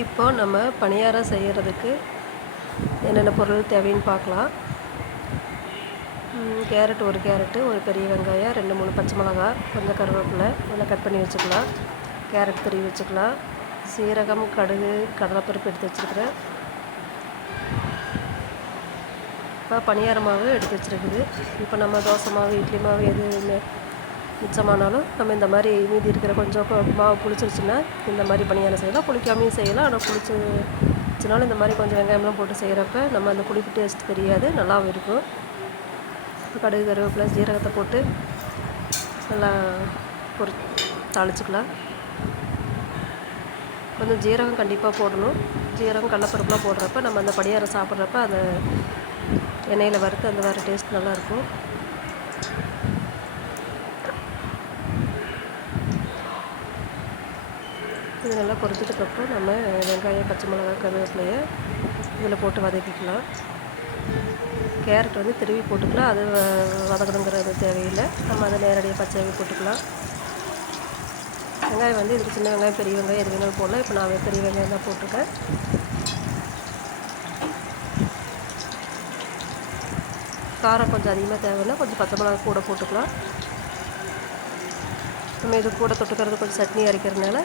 இப்போது நம்ம பணியாரம் செய்கிறதுக்கு என்னென்ன பொருள் தேவைன்னு பார்க்கலாம். கேரட் ஒரு கேரட்டு ஒரு பெரிய வெங்காயம் ரெண்டு மூணு பச்சை மிளகா கொஞ்சம் கருவேப்பிலை இதெல்லாம் கட் பண்ணி வச்சுக்கலாம். கேரட் திருவி வச்சுக்கலாம். சீரகம் கடுகு கடலைப்பருப்பு எடுத்து வச்சுருக்கிறேன். இப்போ பணியார மாவு எடுத்து வச்சுருக்குது. இப்போ நம்ம தோசை மாவு இட்லி மாவு எதுவுமே மிச்சமானாலும் நம்ம இந்த மாதிரி மீதி இருக்கிற கொஞ்சம் மாவு புளிச்சிருச்சுன்னா இந்த மாதிரி பணியாரம் செய்யலாம். புளிக்காமையும் செய்யலாம். ஆனால் புளிச்சிச்சுனாலும் இந்த மாதிரி கொஞ்சம் வெங்காயம்லாம் போட்டு செய்கிறப்ப நம்ம அந்த புளிப்பு டேஸ்ட் தெரியாது. நல்லாவும் இருக்கும். கடுகு கருவேப்பிலை ஜீரகத்தை போட்டு நல்லா பொரி தாளிச்சுக்கலாம். கொஞ்சம் ஜீரகம் கண்டிப்பாக போடணும். ஜீரகம் கடலப்பருப்புலாம் போடுறப்ப நம்ம அந்த படியாரம் சாப்பிட்றப்ப அந்த எண்ணெயில் வறுத்து அந்த வேறு டேஸ்ட் நல்லாயிருக்கும் இது நல்லா பொரிச்சதுக்கப்புறம் நம்ம வெங்காயம் பச்சை மிளகாய் கருவேப்பிலையை இதில் போட்டு வதக்கிக்கலாம். கேரட் வந்து திருவி போட்டுக்கலாம். அது வ- வதக்கணுங்கிறது தேவையில்லை. நம்ம அதை நேரடியாக பச்சையாகவே போட்டுக்கலாம். வெங்காயம் வந்து இதுக்கு சின்ன வெங்காயம் பெரிய வெங்காயம் எது வேணாலும் போடலாம். இப்போ நான் பெரிய வெங்காயம் தான் போட்டிருக்கேன். காரம் கொஞ்சம் அதிகமாக தேவைன்னா கொஞ்சம் பச்சை மிளகா கூட போட்டுக்கலாம். நம்ம இது கூட தொட்டுக்கிறது கொஞ்சம் சட்னி அரைக்கிறதுனால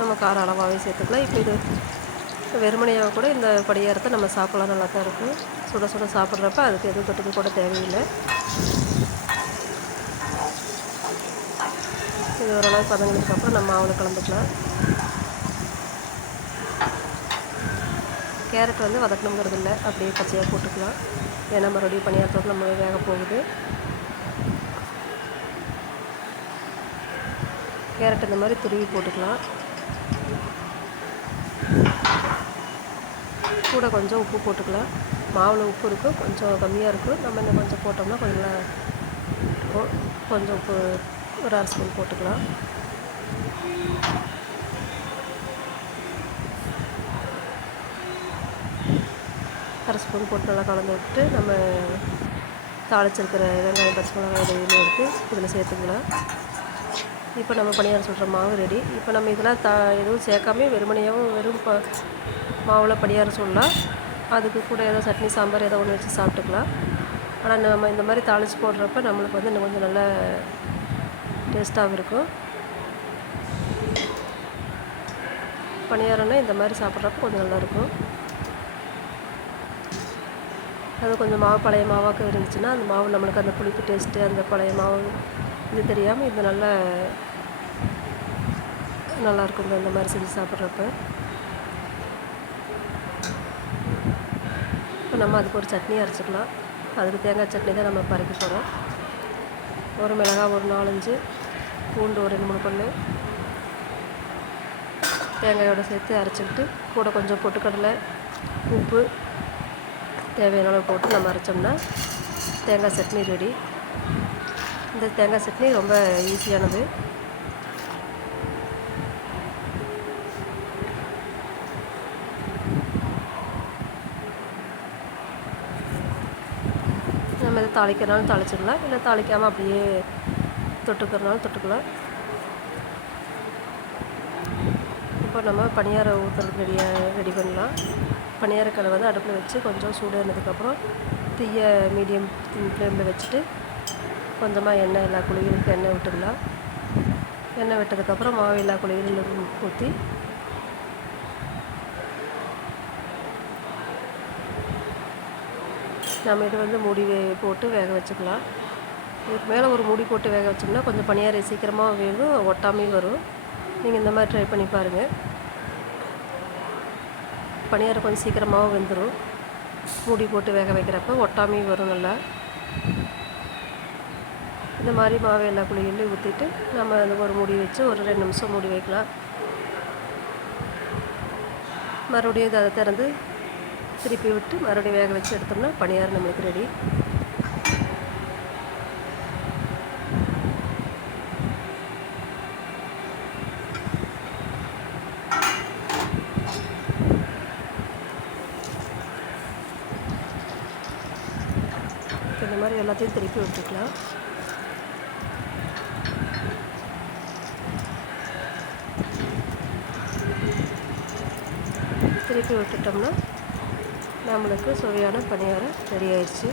நம்ம காரம் அளவாகவே சேர்த்துக்கலாம். இப்போ இது வெறுமனையாக கூட இந்த படியாரத்தை நம்ம சாப்பிடலாம். நல்லா தான் இருக்கும். சுட சுட சாப்பிட்றப்ப அதுக்கு எதுவும் தொட்டுக்க கூட தேவையில்லை. இது ஓரளவு பதங்களுக்கு அப்புறம் நம்ம மாவில் கலந்துக்கலாம். கேரட் வந்து வதக்கணுங்கிறது இல்லை. அப்படியே பச்சையாக போட்டுக்கலாம். ஏன்னா மறுபடியும் பணியாரத்தோடு நம்ம வேக போகுது. கேரட் இந்த மாதிரி துருவி போட்டுக்கலாம். கூட கொஞ்சம் உப்பு போட்டுக்கலாம். மாவில் உப்பு இருக்கும் கொஞ்சம் கம்மியாக இருக்கும் நம்ம இன்னும் கொஞ்சம் போட்டோம்னா கொஞ்சம் நல்லா இருக்கும். கொஞ்சம் உப்பு ஒரு அரை ஸ்பூன் போட்டுக்கலாம். அரை ஸ்பூன் போட்டு நல்லா கலந்து விட்டு நம்ம தாளிச்சிருக்கிற வெங்காயம் பச்சை மிளகாய் எடுத்து இதில் சேர்த்துக்கலாம். இப்போ நம்ம பணியாரம் சுடுற மாவு ரெடி இப்போ நம்ம இதெல்லாம் த எதுவும் சேர்க்காம வெறுமனையாகவும் வெறும் ப மாவில் பணியாரம் சுடலாம் அதுக்கு கூட ஏதோ சட்னி சாம்பார் ஏதோ ஒன்று வச்சு சாப்பிட்டுக்கலாம். ஆனால் நம்ம இந்த மாதிரி தாளித்து போடுறப்ப நம்மளுக்கு வந்து இன்னும் கொஞ்சம் நல்லா டேஸ்ட்டாகவும் இருக்கும். பணியாரம்னா இந்த மாதிரி சாப்பிட்றப்ப கொஞ்சம் நல்லாயிருக்கும் அது கொஞ்சம் மாவு பழைய மாவாக்க இருந்துச்சுன்னா அந்த மாவு நம்மளுக்கு அந்த புளிப்பு டேஸ்ட்டு அந்த பழைய மாவு இது தெரியாமல் இது நல்ல நல்லாயிருக்கும் இந்த மாதிரி செஞ்சு சாப்பிட்றப்ப. இப்போ நம்ம அதுக்கு ஒரு சட்னி அரைச்சிக்கலாம். அதுக்கு தேங்காய் சட்னி தான் நம்ம பறிக்க போகிறோம். ஒரு மிளகாய் ஒரு நாலஞ்சு பூண்டு ஒரு ரெண்டு மூணு பல்லு தேங்காயோட சேர்த்து அரைச்சிக்கிட்டு கூட கொஞ்சம் பொட்டுக்கடலை உப்பு தேவையான அளவு போட்டு நம்ம அரைச்சோம்னா தேங்காய் சட்னி ரெடி. இந்த தேங்காய் சட்னி ரொம்ப ஈஸியானது. நம்ம தாளிக்கிறனாலும் தாளிச்சிடலாம். இல்லை தாளிக்காமல் அப்படியே தொட்டுக்கிறனாலும் தொட்டுக்கலாம். இப்போ நம்ம பணியாரை ஊற்றுறதுக்கு ரெடியாக ரெடி பண்ணலாம். பணியாரக்கலை வந்து அடுப்பில் வச்சு கொஞ்சம் சூடானதுக்கப்புறம் தீய மீடியம் ஃப்ளேமில் வச்சுட்டு கொஞ்சமாக எண்ணெய் எல்லா குழிகளுக்கும் எண்ணெய் விட்டுடலாம். எண்ணெய் விட்டதுக்கப்புறம் மாவு எல்லா குழிகளிலும் ஊற்றி நம்ம இதை வந்து மூடி போட்டு வேக வச்சுக்கலாம். இதுக்கு மேலே ஒரு மூடி போட்டு வேக வச்சோம்னா கொஞ்சம் பணியாரம் சீக்கிரமாக வேணும் ஒட்டாமையும் வரும். நீங்கள் இந்த மாதிரி ட்ரை பண்ணி பாருங்கள் பணியாரம் கொஞ்சம் சீக்கிரமாகவும் வெந்துடும் மூடி போட்டு வேக வைக்கிறப்ப ஒட்டாமையும் வரும் நல்லா. இந்த மாதிரி மாவு எல்லா குழிகளையும் ஊற்றிட்டு நம்ம அந்த ஒரு மூடி வச்சு ஒரு ரெண்டு நிமிஷம் மூடி வைக்கலாம். மறுபடியும் இதை அதை திறந்து திருப்பி விட்டு மறுபடியும் வேக வச்சு எடுத்தோம்னா பணியாரம் நம்மளுக்கு ரெடி. இந்த மாதிரி எல்லாத்தையும் திருப்பி விட்டுக்கலாம். திருப்பி விட்டுட்டோம்னா நம்மளுக்கு சுவையான பணியாரம் ரெடி ஆயிடுச்சு.